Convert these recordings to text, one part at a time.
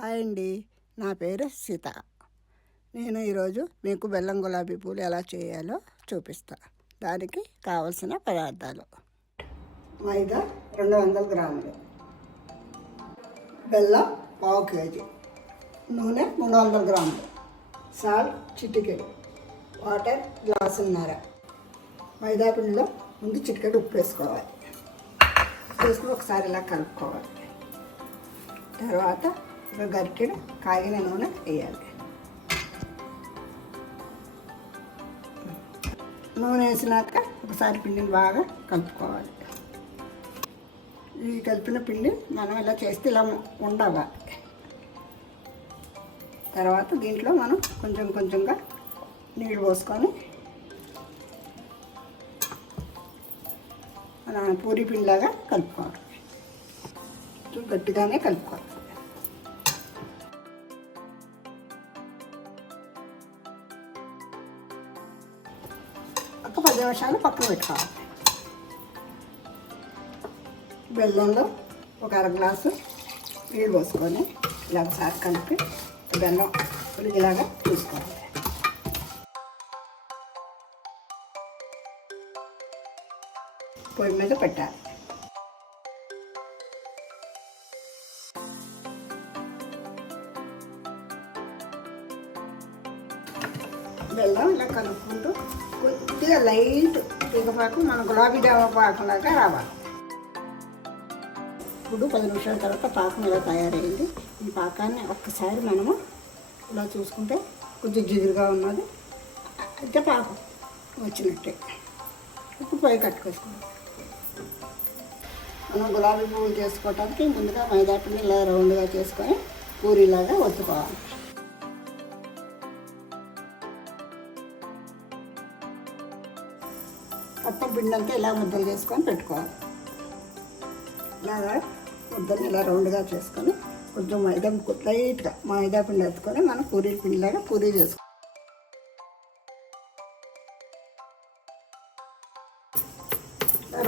Hi అండి, నా పేరు సీత. నేను ఈరోజు మీకు బెల్లం గులాబీ పూలు ఎలా చేయాలో చూపిస్తా. దానికి కావలసిన పదార్థాలు: మైదా 200 గ్రాములు, బెల్లం 1/2 కేజీ, నూనె 300 గ్రాములు, సాల్ట్ చిటికెడు, వాటర్ గ్లాసున్నర. మైదా పిండిలో ముందు చిటికెడు ఉప్పు వేసుకోవాలి. వేసుకుని ఒకసారి ఇలా కలుపుకోవాలి. తర్వాత ఒక గరిటెడు కాగిన నూనె వేయాలి. నూనె వేసినాక ఒకసారి పిండిని బాగా కలుపుకోవాలి. ఈ కలిపిన పిండి మనం ఇలా చేస్తే ఇలా ఉండవాలి. తర్వాత దీంట్లో మనం కొంచెం కొంచెంగా నీళ్ళు పోసుకొని మనం పూరీ పిండిలాగా కలుపుకోవాలి. గట్టిగానే కలుపుకోవాలి. ఒక 10 నిమిషాలు పక్కన పెట్టుకోవాలి. బెల్లంలో ఒక 1/2 గ్లాసు నీళ్ళు పోసుకొని ఇలా ఒకసారి కలిపి బెల్లం ఉడికిలాగా చూసుకోవాలి. పొయ్యి మీద పెట్టాలి. బెల్లం ఇలా కలుపుకుంటూ కొద్దిగా లైట్ తీగపాకు మన గులాబీ జామ పాకంలాగా రావాలి. ఇప్పుడు 10 నిమిషాల తర్వాత పాకం ఇలా తయారైంది. ఈ పాకాన్ని ఒక్కసారి మనము ఇలా చూసుకుంటే కొంచెం జిగురుగా ఉన్నది అయితే పాకం వచ్చినట్టే. ఇప్పుడు పొయ్యి కట్టుకోసుకోవాలి. మనం గులాబీ పువ్వులు చేసుకోవడానికి ముందుగా మైదా పిండి ఇలా రౌండ్గా చేసుకొని పూరీలాగా ఒత్తుకోవాలి. మొత్తం పిండి అంతా ఇలా ముద్దలు చేసుకొని పెట్టుకోవాలి. ఇలాగా ముద్దలు ఇలా రౌండ్గా చేసుకొని కొంచెం మైదా లైట్గా మైదా పిండి ఎత్తుకొని మనం పూరీ పిండిలాగా పూరీ చేసుకోవాలి.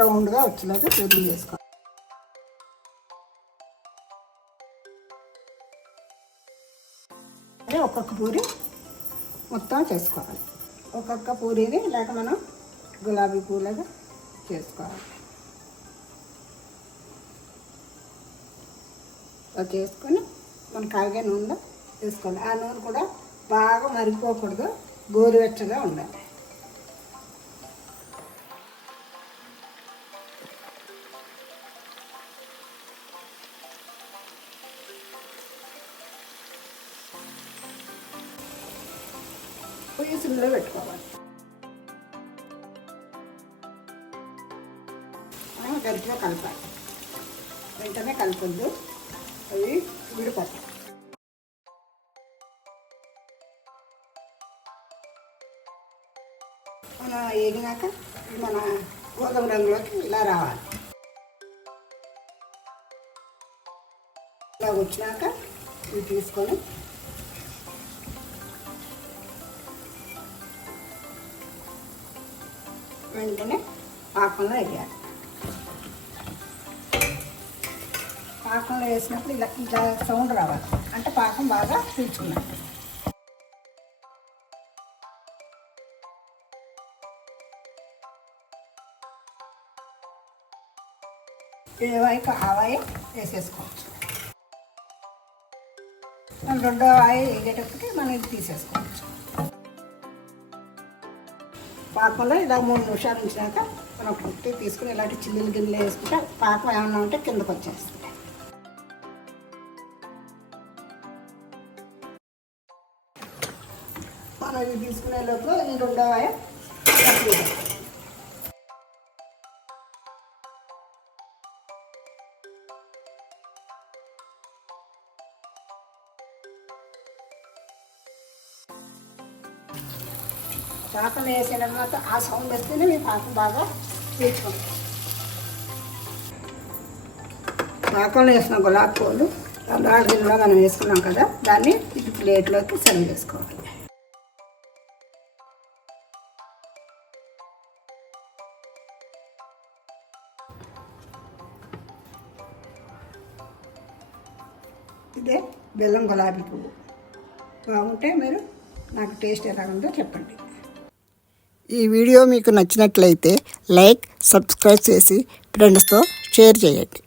రౌండ్గా వచ్చేలాగా పూరీ చేసుకోవాలి. అదే ఒక్కొక్క పూరి మొత్తం చేసుకోవాలి. ఒక్కొక్క పూరీని ఇలాగ మనం గులాబీ పూలాగా చేసుకోవాలి. అలా చేసుకొని మనం కాగే నూనెలో వేసుకోవాలి. ఆ నూనె కూడా బాగా మరిగిపోకూడదు, గోరువెచ్చగా ఉండాలి. పొయ్యి సిమ్లో పెట్టుకోవాలి. గట్టిగా కలపాలి. వెంటనే కలపొద్దు, అవి విడిపోతాయి. మన వేగినాక మన గోధుమ రంగులోకి ఇలా రావాలి. ఇలా వచ్చినాక ఇవి తీసుకొని వెంటనే పాకంలో వేయాలి. పాకంలో వేసినప్పుడు ఇలా ఇలా సౌండ్ రావాలి, అంటే పాకం బాగా పీల్చుకున్నట్టు. ఏవాయికి ఆవాయి వేసేసుకోవచ్చు. మనం రెండో ఆయి వేగేటప్పటికి మనం ఇది తీసేసుకోవచ్చు. పాకంలో ఇలా 3 నిమిషాలు ఉంచినాక మనం కొట్టి తీసుకుని ఇలాంటి చిల్లులు గిన్నెలు వేసుకుంటే పాకం ఏమన్నా ఉంటే కిందకు వచ్చేస్తుంది. మనం ఇవి తీసుకునే లోపల ఈ రెండో ఆయ పాకం వేసిన తర్వాత ఆ సౌండ్ వస్తేనే మీ పాకం బాగా పీల్చుకుంటాం. పాకంలో వేసిన గులాబీ పూలు రంధ్రాల గిన్నెలో మనం వేసుకున్నాం కదా, దాన్ని ఇది ప్లేట్లోకి సర్వ్ చేసుకోవాలి. ఇదే బెల్లం గులాబీ పువ్వు. బాగుంటే మీరు నాకు టేస్ట్ ఎలా ఉందో చెప్పండి. ఈ వీడియో మీకు నచ్చినట్లయితే లైక్, సబ్స్క్రైబ్ చేసి ఫ్రెండ్స్తో షేర్ చేయండి.